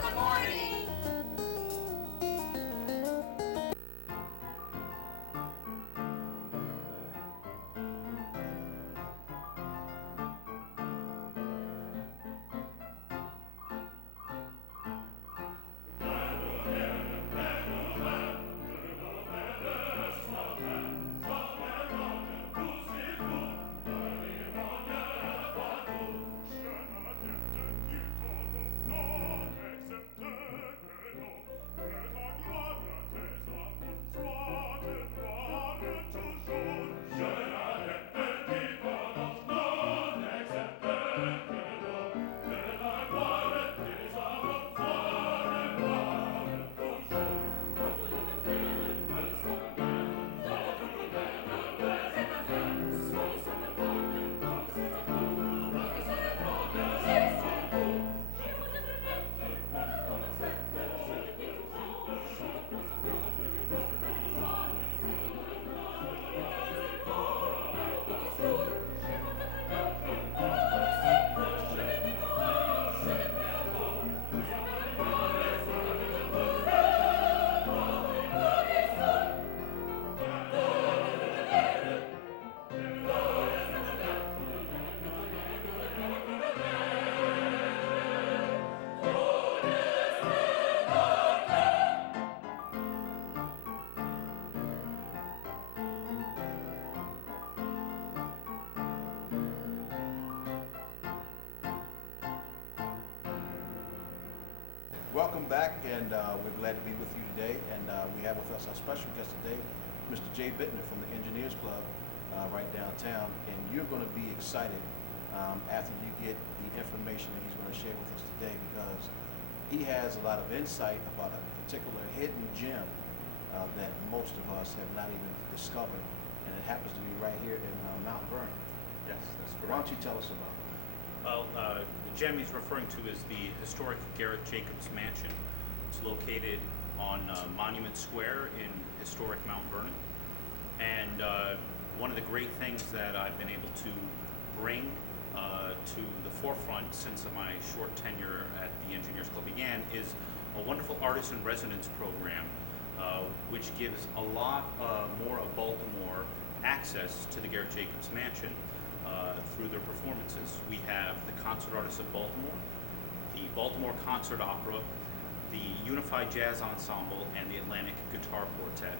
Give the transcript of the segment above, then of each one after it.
the morning. Welcome back, and we're glad to be with you today. And we have with us our special guest today, Mr. Bittner from the Engineers Club right downtown. And you're going to be excited after you get the information that he's going to share with us today, because he has a lot of insight about a particular hidden gem that most of us have not even discovered, and it happens to be right here in Mount Vernon. Yes, that's correct. Why don't you tell us about it? Well, the gem he's referring to is the historic Garrett Jacobs Mansion. It's located on Monument Square in historic Mount Vernon. And one of the great things that I've been able to bring to the forefront since my short tenure at the Engineers Club began is a wonderful artist in residence program, which gives a lot more of Baltimore access to the Garrett Jacobs Mansion. Through their performances. We have the Concert Artists of Baltimore, the Baltimore Concert Opera, the Unified Jazz Ensemble, and the Atlantic Guitar Quartet.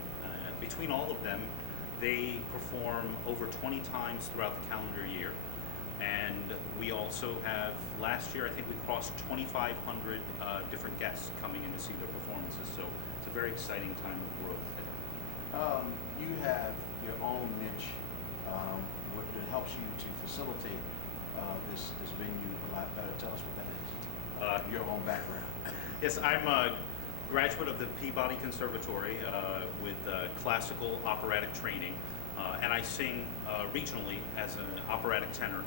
Between all of them, they perform over 20 times throughout the calendar year. And we also have, last year I think we crossed 2,500 different guests coming in to see their performances. So it's a very exciting time of growth. You have your own niche that helps you to facilitate this venue a lot better. Tell us what that is. Your own background. Yes, I'm a graduate of the Peabody Conservatory with classical operatic training, and I sing regionally as an operatic tenor,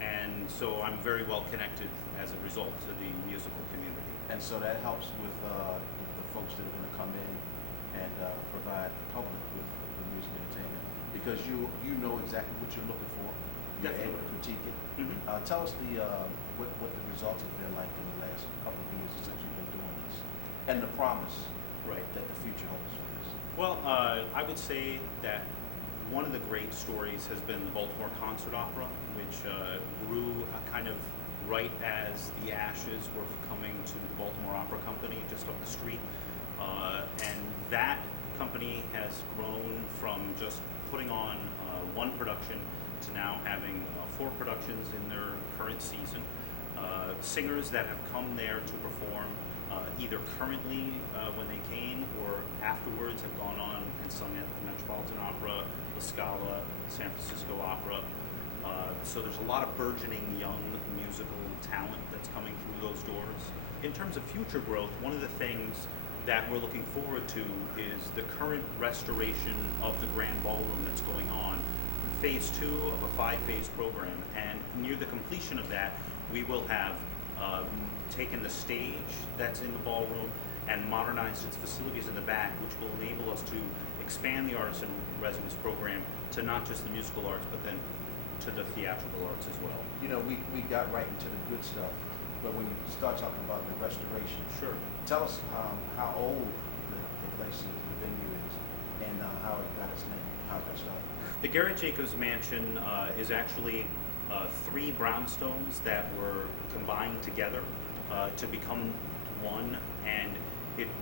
and so I'm very well connected as a result to the musical community. And so that helps with the folks that are going to come in and provide the public with the music entertainment, because you know exactly what you're looking for. You're able to critique it. Mm-hmm. Tell us what the results have been like in the last couple of years since you've been doing this, and the promise that the future holds for this. Well, I would say that one of the great stories has been the Baltimore Concert Opera, which grew kind of right as the Ashes were coming to the Baltimore Opera Company just up the street. And that company has grown from just putting on one production to now having 4 productions in their current season. Singers that have come there to perform either currently when they came or afterwards have gone on and sung at the Metropolitan Opera, La Scala, San Francisco Opera. So there's a lot of burgeoning young musical talent that's coming through those doors. In terms of future growth, one of the things that we're looking forward to is the current restoration of the Grand Ballroom that's going on, phase 2 of a 5-phase program. And near the completion of that, we will have taken the stage that's in the ballroom and modernized its facilities in the back, which will enable us to expand the artist in residence program to not just the musical arts, but then to the theatrical arts as well. You know, we got right into the good stuff but when you start talking about the restoration, Sure. tell us how old the place is, the venue is, and how it got its name, how it got started. The Garrett Jacobs Mansion is actually 3 brownstones that were combined together to become one. And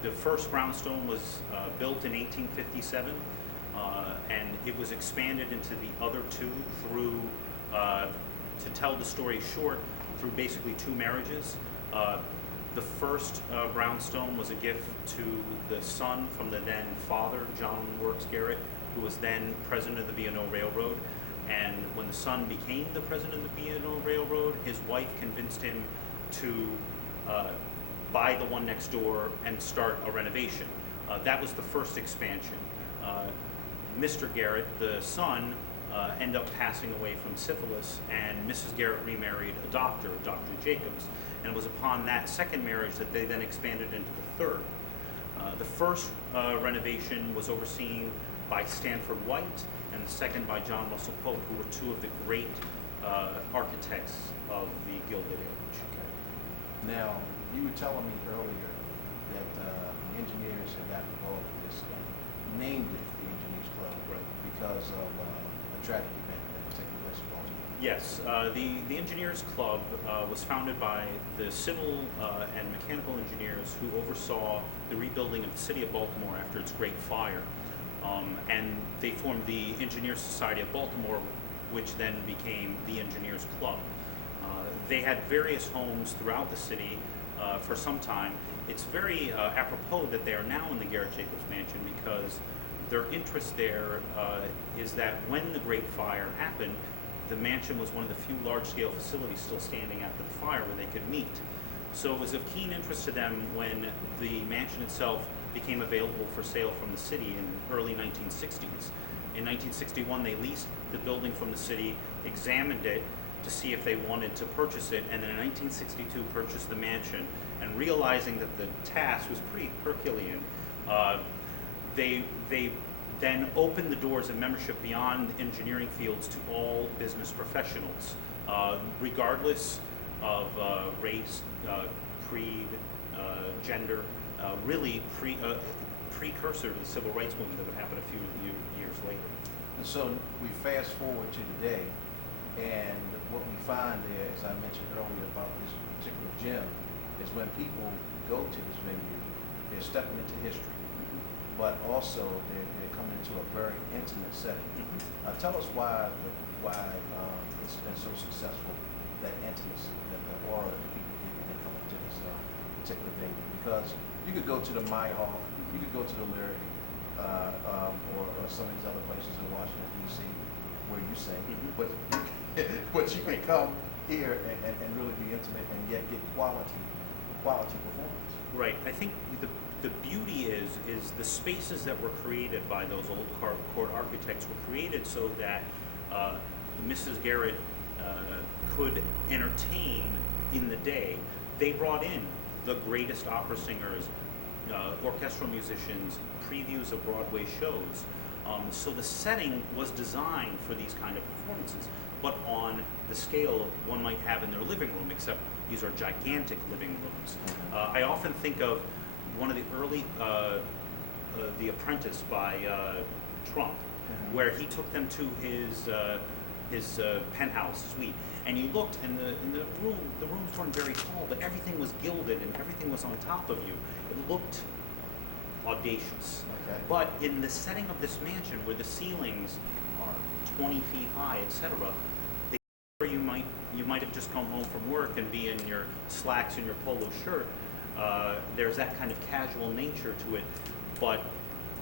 the first brownstone was built in 1857, and it was expanded into the other 2 through, to tell the story short, through basically 2 marriages. The first brownstone was a gift to the son from the then father, John Works Garrett, who was then president of the B&O Railroad. And when the son became the president of the B&O Railroad, his wife convinced him to buy the one next door and start a renovation. That was the first expansion. Mr. Garrett, the son, ended up passing away from syphilis, and Mrs. Garrett remarried a doctor, Dr. Jacobs, and it was upon that second marriage that they then expanded into the third. The first renovation was overseen by Stanford White, and the second by John Russell Pope, who were 2 of the great architects of the Gilded Age. Okay. Now, you were telling me earlier that the engineers had got involved with this and named it the Engineers Club, Right. because of a tragic event that had taken place in Baltimore. Yes, the Engineers Club was founded by the civil and mechanical engineers who oversaw the rebuilding of the city of Baltimore after its Great Fire. And they formed the Engineers Society of Baltimore, which then became the Engineers Club. They had various homes throughout the city for some time. It's very apropos that they are now in the Garrett Jacobs Mansion, because their interest there is that when the Great Fire happened, the mansion was one of the few large-scale facilities still standing after the fire where they could meet. So it was of keen interest to them when the mansion itself became available for sale from the city in early 1960s. In 1961, they leased the building from the city, examined it to see if they wanted to purchase it, and then in 1962 purchased the mansion. And realizing that the task was pretty Herculean, they then opened the doors of membership beyond engineering fields to all business professionals, regardless of race, creed, gender, really precursor to the civil rights movement that would happen a few years later. And so we fast forward to today, and what we find there, as I mentioned earlier about this particular gym, is when people go to this venue, they're stepping into history, but also they're coming into a very intimate setting. Tell us why it's been so successful, that intimacy, that the aura that people get when they come into this particular venue. Because you could go to the My Hall, you could go to the Lyric, or some of these other places in Washington, D.C., where you sing, but you can come here and really be intimate and yet get quality performance. Right. I think the beauty is the spaces that were created by those old court architects were created so that Mrs. Garrett could entertain in the day. They brought in the greatest opera singers, orchestral musicians, previews of Broadway shows. So the setting was designed for these kind of performances, but on the scale one might have in their living room, except these are gigantic living rooms. I often think of one of the early, The Apprentice by Trump, where he took them to his penthouse suite, and you looked, and the rooms weren't very tall, but everything was gilded and everything was on top of you. It looked audacious. Okay. But in the setting of this mansion, where the ceilings are 20 feet high, etc., you might have just come home from work and be in your slacks and your polo shirt. There's that kind of casual nature to it, but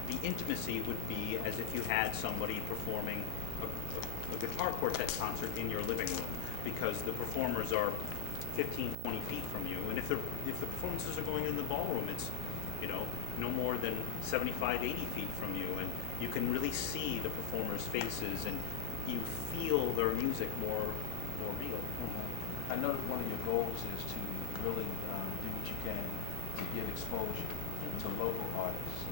the intimacy would be as if you had somebody performing a guitar quartet concert in your living room, because the performers are 15, 20 feet from you, and if the performances are going in the ballroom, it's no more than 75, 80 feet from you, and you can really see the performers' faces, and you feel their music more real. I know that one of your goals is to really do what you can to give exposure to local artists.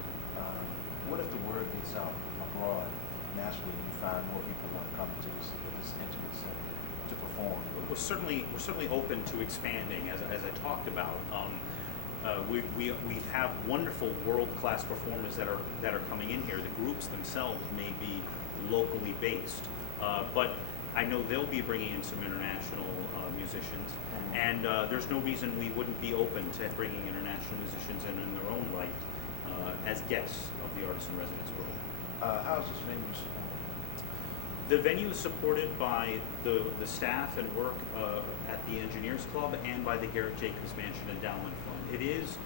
What if the word gets out abroad, nationally, and you find more people want to come to this intimate setting to perform? we're certainly open to expanding, as I talked about. We have wonderful world-class performers that are coming in here. The groups themselves may be locally based, but I know they'll be bringing in some international musicians, and there's no reason we wouldn't be open to bringing international musicians in their own right as guests of the Artist in Residence program. How is this venue supported? The venue is supported by the staff and work at the Engineers Club and by the Garrett Jacobs Mansion Endowment Fund. It is,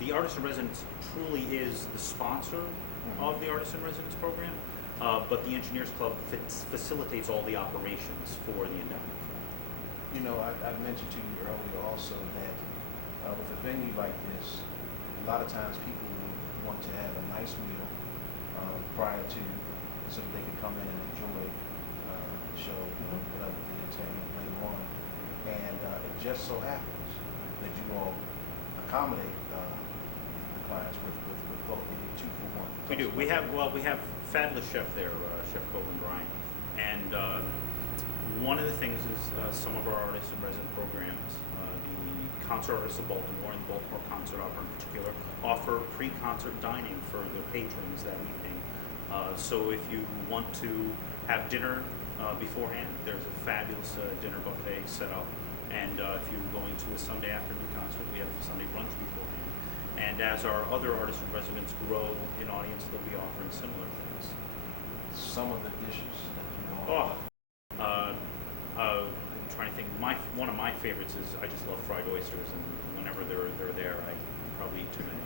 the Artist in Residence truly is the sponsor of the Artist in Residence program, but the Engineers Club facilitates all the operations for the Endowment Fund. You know, I mentioned to you earlier also that with a venue like this, a lot of times people want to have a nice meal prior to, so that they can come in and enjoy the show, whatever the entertainment later on. And it just so happens that you all accommodate the clients with both. They get 2 for 1. We do. We have fabulous chef there, Chef Colvin Bryan, and one of the things is some of our artists in resident programs, the Concert Artists of Baltimore and the Baltimore Concert Opera in particular, offer pre-concert dining for their patrons that evening. So if you want to have dinner beforehand, there's a fabulous dinner buffet set up. And if you're going to a Sunday afternoon concert, we have a Sunday brunch beforehand. And as our other artists in residence grow in audience, they'll be offering similar things. Some of the dishes that you all. I'm trying to think. One of my favorites is I just love fried oysters, and whenever they're there, I probably eat too many.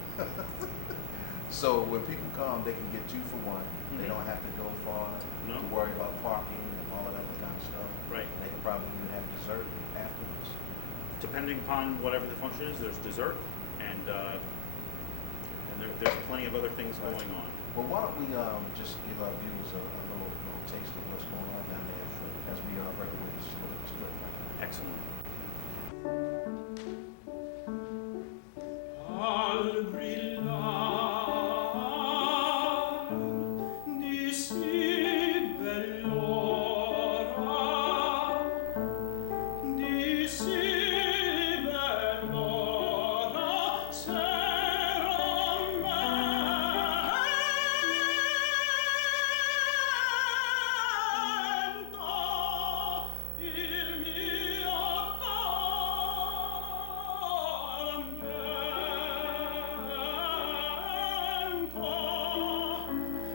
So when people come, they can get 2 for 1. They don't have to go far No. to worry about parking and all of that kind of stuff. Right. And they can probably even have dessert afterwards. Depending upon whatever the function is, there's dessert, and there's plenty of other things going on. Well, why don't we just give our viewers a little taste of what's going on down there as we break away this clip. Excellent. Al brillar di sì bell'ora, di sì bell'ora sera menta il mio tormento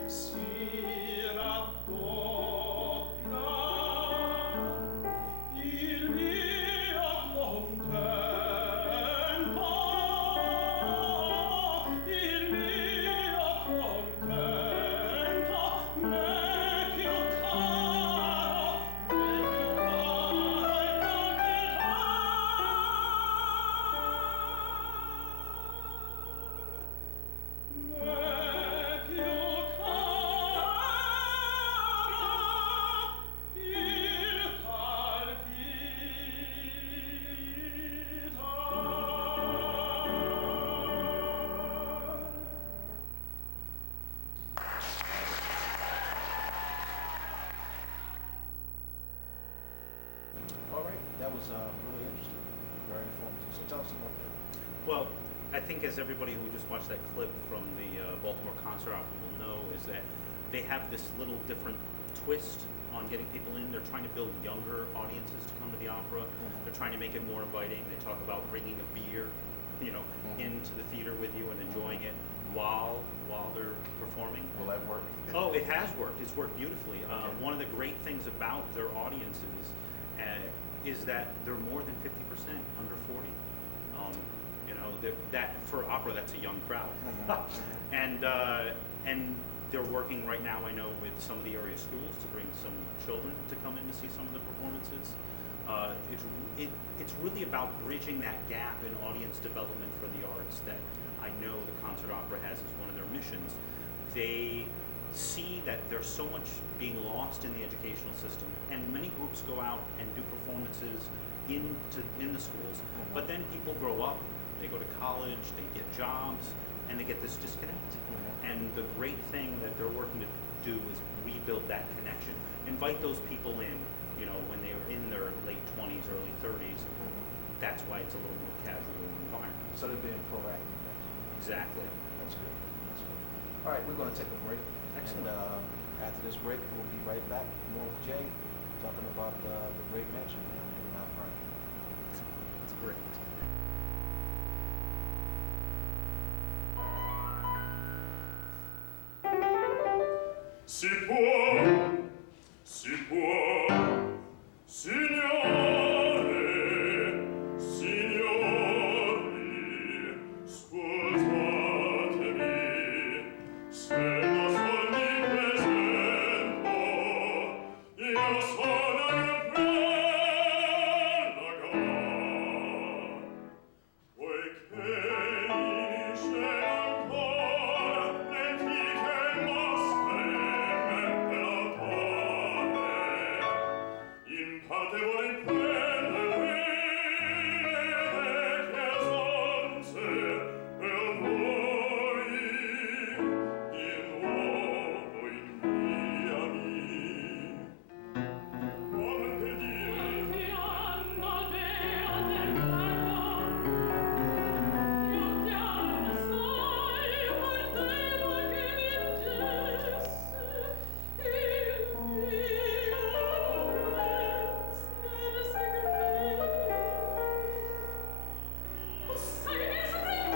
si raddoppia il mio contento, il mio contento, me più caro, All right, that was really interesting, very informative. So tell us about that. Well, I think as everybody who just watched that clip from the Baltimore Concert Opera will know, is that they have this little different twist on getting people in. They're trying to build younger audiences to come to the opera. They're trying to make it more inviting. They talk about bringing a beer, into the theater with you and enjoying it while they're performing. Will that work? Oh, it has worked. It's worked beautifully. One of the great things about their audiences is that they're more than 50% under 40. That for opera, that's a young crowd, and they're working right now, I know, with some of the area schools to bring some children to come in to see some of the performances. It's really about bridging that gap in audience development for the arts that I know the concert opera has as one of their missions. They see that there's so much being lost in the educational system, and many groups go out and do performances in the schools, but then people grow up, they go to college, they get jobs, and they get this disconnect. And the great thing that they're working to do is rebuild that connection. Invite those people in, when they were in their late 20s, early that's why it's a little more casual environment. So they're being proactive. Exactly. That's good. That's good. All right, we're going to take a break. Excellent. And after this break, we'll be right back. More with Jay, talking about the great mansion in Mount Vernon. That's great. Si può, signore, signori, scusatemi, se non son mi presento, io sono il prelaga, poiché inisce ancora l'antiche mostre in parte vuoi prendere che sonse per voi di nuovo inviami. Volete dire fiamma vera del barco, io chiamo assai ardeva che vincesse il mio essere segreto. Assai mi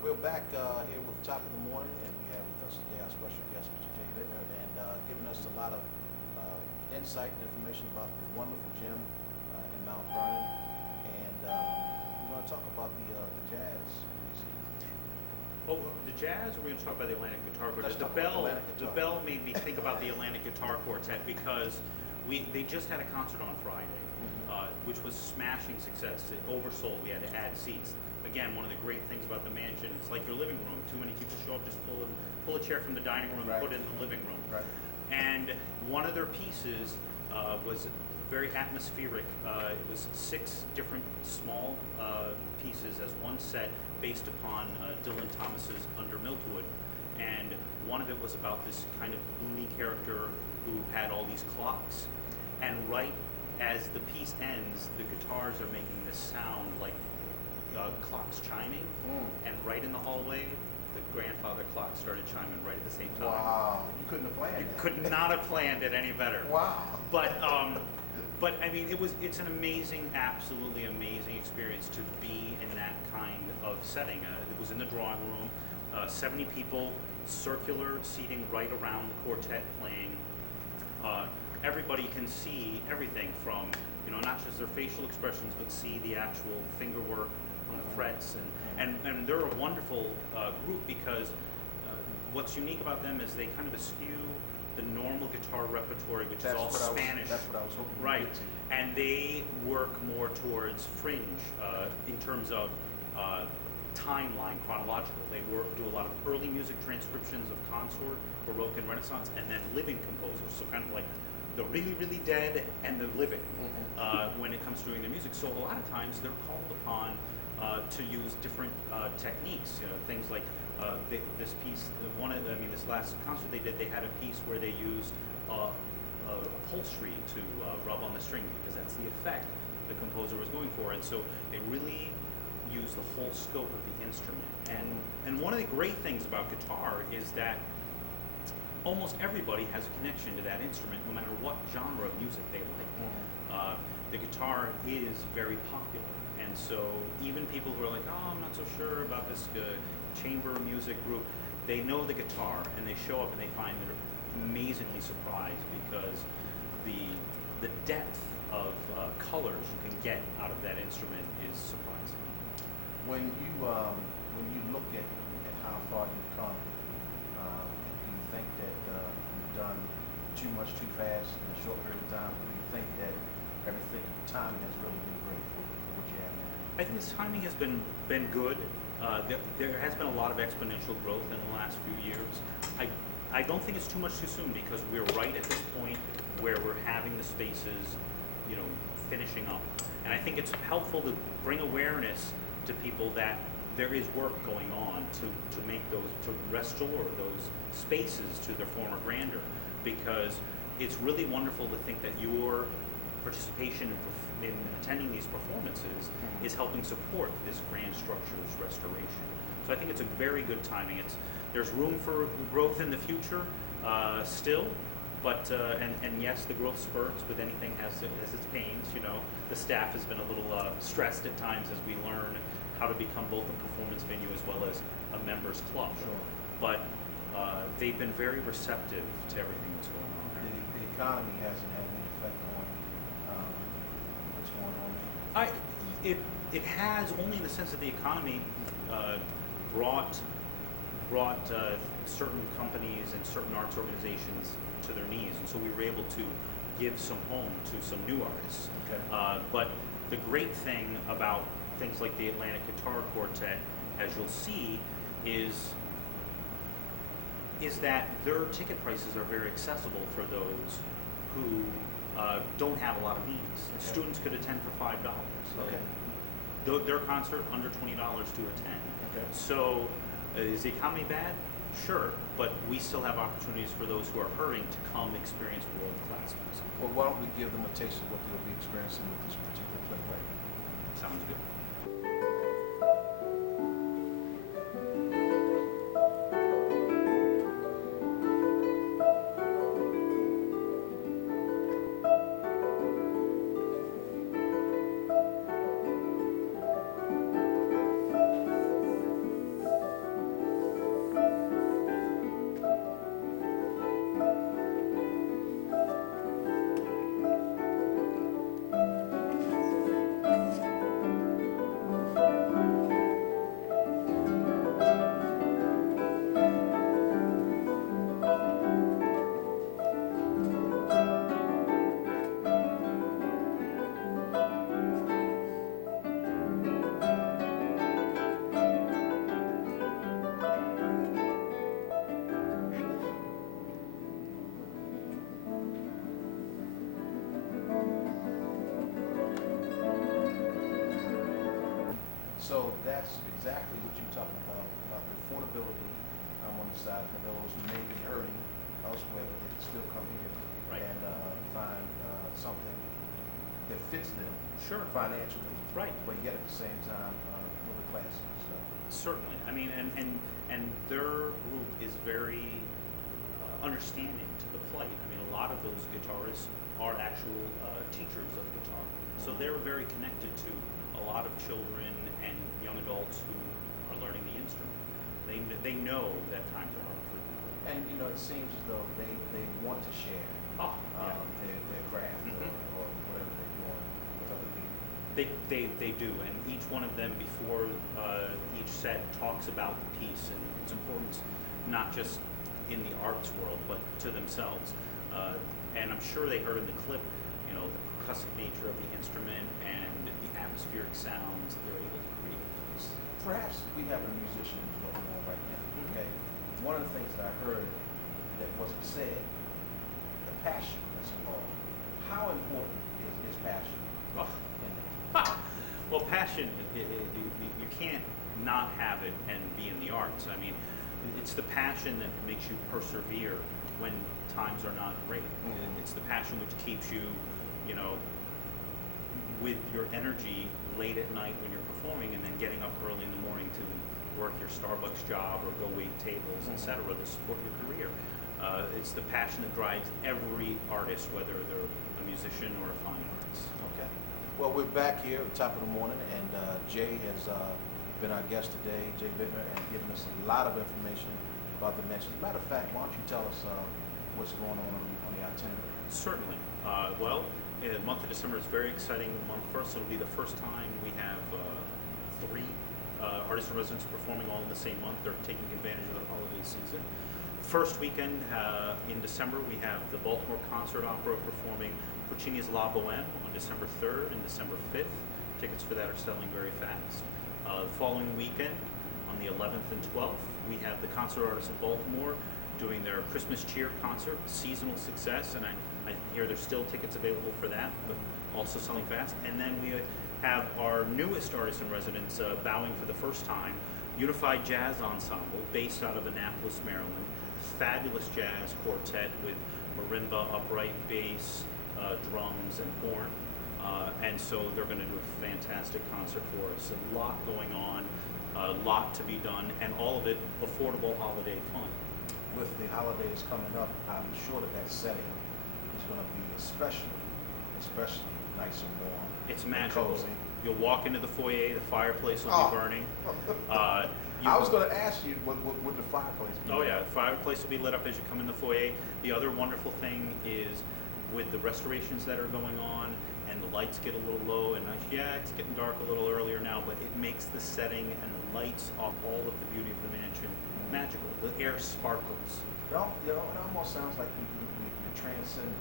We're back here with Top of the Morning, and we have with us today our special guest, Mr. Jay Bittner, and giving us a lot of insight and information about the wonderful gym in Mount Vernon. And we're going to talk about the jazz. Oh, the jazz, or we're going to talk about the Atlantic Guitar Quartet? Let's talk about the Atlantic The Guitar. bell made me think about the Atlantic Guitar Quartet because they just had a concert on Friday, which was smashing success. It oversold. We had to add seats. Again, one of the great things about the mansion, it's like your living room. Too many people show up, just pull a chair from the dining room Right. and put it in the living room. Right. And one of their pieces was very atmospheric. It was 6 different small pieces as one set based upon Dylan Thomas's Under Milkwood. And one of it was about this kind of loony character who had all these clocks. And right as the piece ends, the guitars are making this sound like clocks chiming. And right in the hallway, the grandfather clock started chiming right at the same time. Wow, you couldn't have planned You that. could not have planned it any better. Wow. But I mean, it's an amazing, absolutely amazing experience to be in that kind of setting. It was in the drawing room, 70 people, circular seating right around the quartet playing. Everybody can see everything from, not just their facial expressions, but see the actual finger work on the frets. And they're a wonderful group because what's unique about them is they kind of eschew the normal guitar repertory, which is all Spanish. That's what I was hoping. Right, and they work more towards fringe in terms of timeline, chronological. They do a lot of early music transcriptions of consort, Baroque, and Renaissance, and then living composers. So kind of like the really, really dead and the living when it comes to doing their music. So a lot of times they're called upon to use different techniques. Things like this piece. This last concert they did, they had a piece where they used upholstery to rub on the string because that's the effect the composer was going for. And so they really use the whole scope of the instrument. And one of the great things about guitar is that almost everybody has a connection to that instrument, no matter what genre of music they like. The guitar is very popular, and so even people who are like, oh, I'm not so sure about this chamber music group, they know the guitar and they show up and they find they're amazingly surprised because the depth of colors you can get out of that instrument is surprising. When you look at how far you've come, do you think that you've done too much too fast in a short period of time? Or do you think that everything, timing has really been great for what you have now? I think this timing has been good. There has been a lot of exponential growth in the last few years. I don't think it's too much too soon because we're right at this point where we're having the spaces, finishing up. And I think it's helpful to bring awareness to people that there is work going on to make to restore those spaces to their former grandeur, because it's really wonderful to think that your participation in attending these performances is helping support this grand structure's restoration. So I think it's a very good timing. There's room for growth in the future still, but and yes, the growth spurts with anything has its pains. The staff has been a little stressed at times as we learn how to become both a performance venue as well as a members club. Sure. But they've been very receptive to everything that's going on there. The economy hasn't had any effect on what's going on there? It has, only in the sense that the economy brought certain companies and certain arts organizations to their knees, and so we were able to give some home to some new artists. Okay. But the great thing about things like the Atlantic Guitar Quartet, as you'll see, is that their ticket prices are very accessible for those who don't have a lot of means. Okay. Students could attend for $5. Okay. Their concert under $20 to attend. Okay. So, is the economy bad? Sure, but we still have opportunities for those who are hurting to come experience world-class music. Well, why don't we give them a taste of what they'll be experiencing with this particular play right now? Sounds good. So that's exactly what you're talking about the affordability on the side for those who may be hurting elsewhere, but they can still come here Right. and find something that fits them Sure. financially, Right. but yet at the same time really classy and stuff. Certainly. I mean, and their group is very understanding to the plight. I mean, a lot of those guitarists are actual teachers of guitar, so they're very connected to a lot of children and young adults who are learning the instrument. They know that times are hard for them. And it seems as though they want to share Oh, yeah. their craft Mhm. or whatever they're doing with other people. They do, and each one of them before each set talks about the piece and its importance, not just in the arts world, but to themselves. And I'm sure they heard in the clip, the percussive nature of the instrument and the atmospheric sounds that they're able to create. Perhaps we have a musician who's looking on right now. Okay, one of the things that I heard that wasn't said, the passion that's involved. How important is passion Oh. in it? Well, passion, you can't not have it and be in the arts. I mean, it's the passion that makes you persevere when times are not great. Mhm. It's the passion which keeps you, with your energy late at night when you're performing and then getting up early in the morning to work your Starbucks job or go wait tables, Mhm. etc., to support your career. It's the passion that drives every artist, whether they're a musician or a fine artist. Okay. Well, we're back here at the top of the morning, and Jay has been our guest today, Jay Bittner, and given us a lot of information about the mentions. As a matter of fact, why don't you tell us what's going on the itinerary? Certainly. Well, the month of December is a very exciting month for us. It'll be the first time we have three artists and residents performing all in the same month. They're taking advantage of the holiday season. First weekend in December, we have the Baltimore Concert Opera performing Puccini's La Boheme on December 3rd and December 5th. Tickets for that are selling very fast. The following weekend, on the 11th and 12th, we have the Concert Artists of Baltimore doing their Christmas Cheer concert, seasonal success, and I hear there's still tickets available for that, but also selling fast. And then we have our newest artist in residence bowing for the first time, Unified Jazz Ensemble, based out of Annapolis, Maryland. Fabulous jazz quartet with marimba, upright bass, drums, and horn. And so they're going to do a fantastic concert for us. A lot going on, a lot to be done, and all of it affordable holiday fun. With the holidays coming up, I'm sure that setting is going to be especially nice and warm. It's and magical. cozy. You'll walk into the foyer, the fireplace will be burning. I was going to ask you, would the fireplace be? Oh yeah, the fireplace will be lit up as you come in the foyer. The other wonderful thing is with the restorations that are going on and the lights get a little low, and yeah, it's getting dark a little earlier now, but it makes the setting and the lights off all of the beauty of the mansion magical. The air sparkles. Well, it almost sounds like we transcend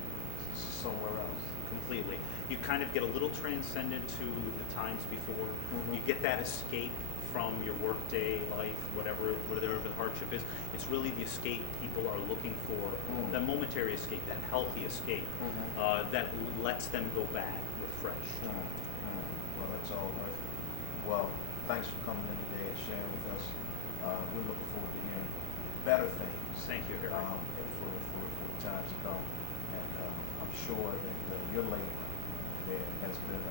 somewhere else. Completely. You kind of get a little transcended to the times before. Mm-hmm. You get that escape from your workday life, whatever the hardship is. It's really the escape people are looking for, that momentary escape, that healthy escape, that lets them go back refreshed. Well, that's all worth it. Well, thanks for coming in today and sharing with us. We're looking forward to hearing better things. Thank you, Harry. And for the times to come. And I'm sure that your labor there has been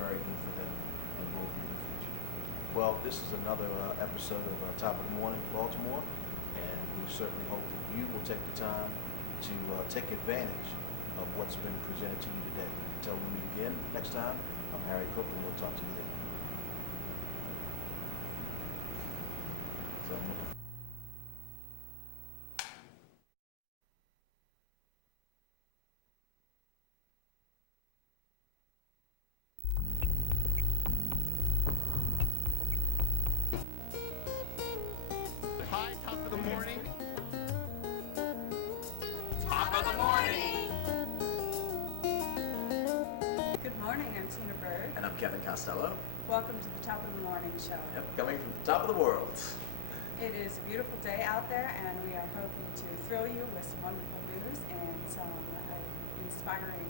very good for them and will be in the future. Well, this is another episode of Top of the Morning Baltimore, and we certainly hope that you will take the time to take advantage of what's been presented to you today. Until we meet again next time, I'm Harry Cook, and we'll talk to you then. So, Hi, top of the morning. Top of the morning. Good morning, I'm Tina Bird. And I'm Kevin Costello. Welcome to the Top of the Morning Show. Yep, coming from the top of the world. It is a beautiful day out there, and we are hoping to thrill you with some wonderful news and some inspiring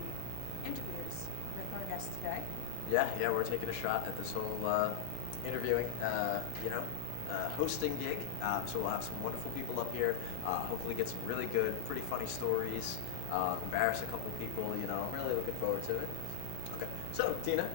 interviews with our guests today. Yeah, we're taking a shot at this whole interviewing, hosting gig. So we'll have some wonderful people up here. Hopefully get some really good, pretty funny stories. Embarrass a couple people. I'm really looking forward to it. Okay, so Tina,